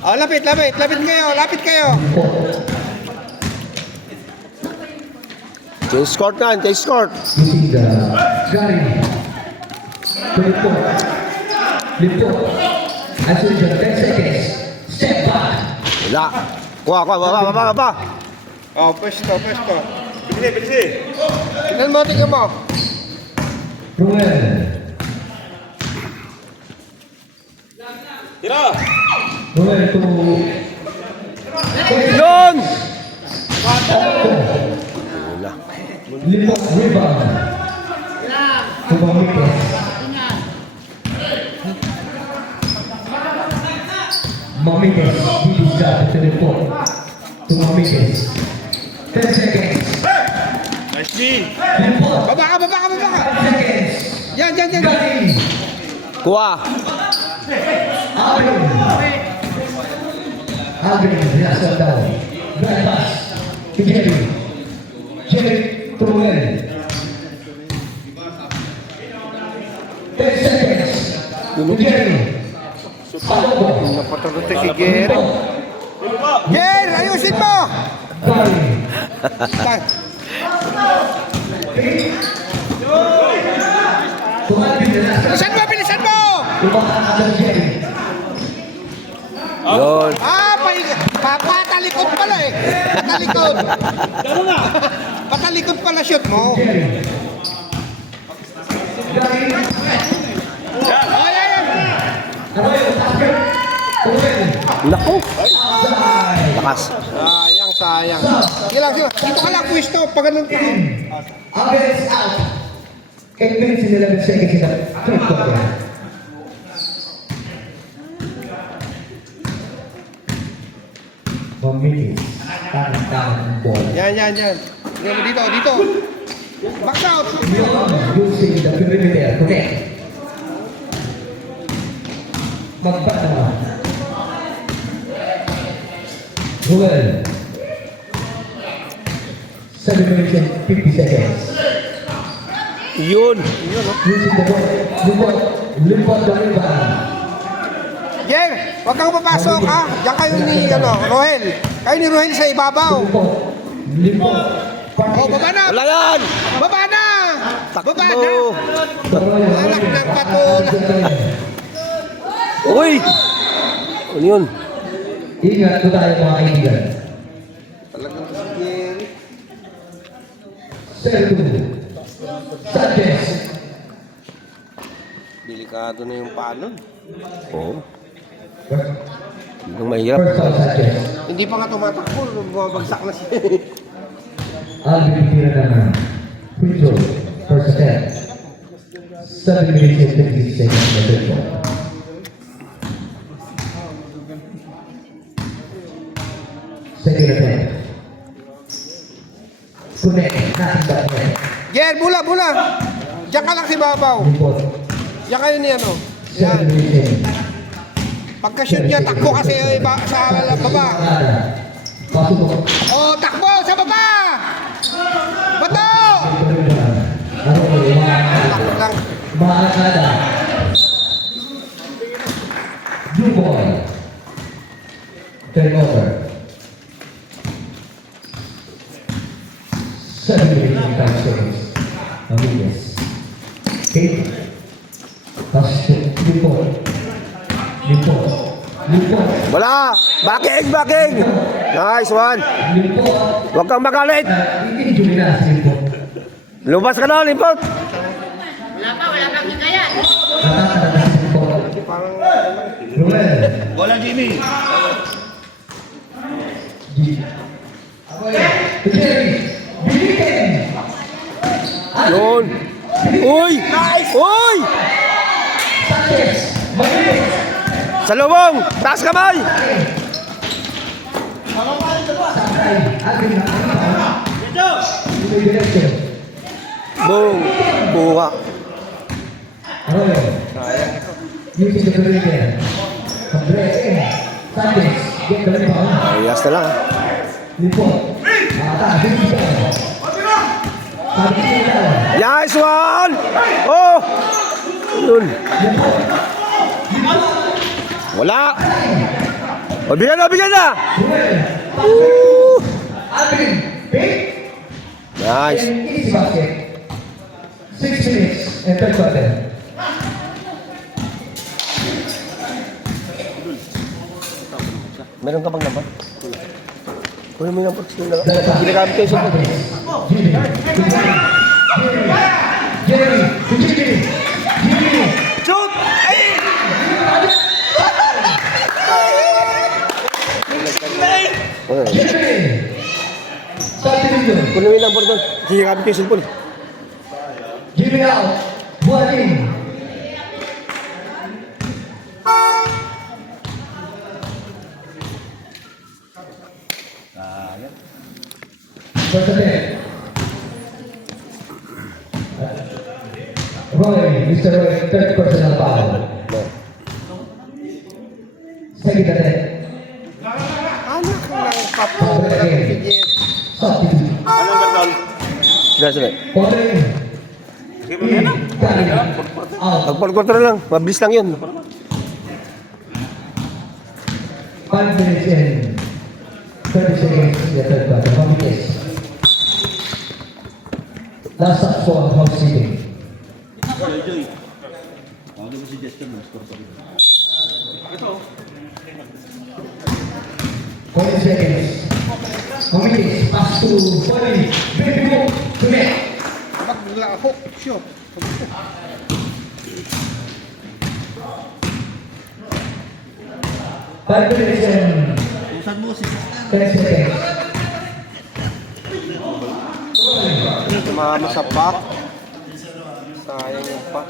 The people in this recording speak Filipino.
Oh, lapit kayo, lapit kayo. Change court na, change court. Using the Gary. Lipo. Isolation, 10 seconds. Step back. Wala. Kuha, baba. Oh, pwesto. Tingnan mo. Ruel. Ruel to... Yun! Lipo, rebound. Tumamikos. Mamikos, dibuka sa Lipo. Tumamikos. 10 seconds. Nice D. Lipo. Baba ka. 10 seconds. Yan. Gary. Kuha. Alvin, nasa down. Right pass. To Jerry. Jerry to Ruel. 10 seconds. To Jerry. Palobo. Napatulog si Gary. Gary, ayusin mo. Gary. To Alvin, nasa. Bilisan mo. Tumakas ang Jerry. Yun. Patalikod pala eh. Patalikod pala shoot mo. Jerry. Gary. Ayan. Arroyo, basket. Ruel. Naku. Outside. Lakas. Sayang. Sige lang. Dito ka lang pwesto. Pag ganun ka. Alvin is out. 8 minutes and 11 seconds in the third quarter. Mamili. Tamang ang ball. Yan. Tingnan mo dito. Box out. Using the perimeter. Connect. Magpatawa. Ruel. 7 minutes and 50 seconds. Yun. Using the ball. Limpot the rebound. Gary, huwag kang papasok ha. Diyan kayo ni Rohel. Kayo ni Rohel sa ibabaw. Limpot. Oh, baba na. Wala yan. Baba na. Takbo. Anak ng patula. Uy. Ano yun? Ingat po tayo mga kaibigan. Talagang si Gary. Sergio Sanchez. Delikado na yung palon. Oo. Yung mahirap. First foul Sanchez. Hindi pa nga tumatakbo. Bumabagsak na siya. Alvin tira naman. Free throw. First attempt. 7 minutes and 50 seconds na third quarter. Second attempt. Connect. Nothing but net. Gary, bula. Diyan ka lang si babaw. Report. Diyan kayo ni 7 Yan. minutes and Pagka-shoot niya, takbo kasi sa baba. Pasok. Oh, takbo sa baba! Bato! Lang. Maakada. Blue boy. Turnover. 7 minutes and 5 seconds. Amigos. Okay. Tapos, Limpot. Wala. Backing. Nice one. Limpot. Huwag kang magalit. Injury na si Limpot. Lumabas ka na, Limpot. Wala pang hikayan. Natatala na si Limpot. Ruel. Bola, Jimmy. Jerry. Bilikin. Yun. Uy. Uy. Sanchez. Mabilis. Sa lubong. Taas kamay. Sakay. Alvin na. May direction. Boom. Buka. Arroyo. Using the perimeter. Andres. Sanchez. Get the rebound. Ayas na lang. Limpot. Ata. Bilikin. Nice one. Oh. Yun. Wala. O, bigyan na, bigyan na! Alvin, big Nice. and easy basket. 6 minutes and 3 quarter. Meron ka bang number? Kunin mo yung number. Ginagamit ko yung cellphone. Jeremy, Jimmy. Shoot! Okay. Subdivision. Kunin mo yung number doon. Ginagamit ko yung cellphone. Jimmy out. One in. First attempt. Mr. Roy, third personal foul. Second attempt. Anak ng kapo. Foul again. Substitute. Sige. Quarter. Out. Pag-quarter lang. Mabilis lang yun. 5 minutes and 30 seconds in the third quarter. How many is? Last shot for housekeeping. 20 seconds. How many is? Pass to Bobby. Baby go. To net. Maglahok. Shoot. 5 minutes and 10 seconds. Tumama sa pack. Sayang yung pack.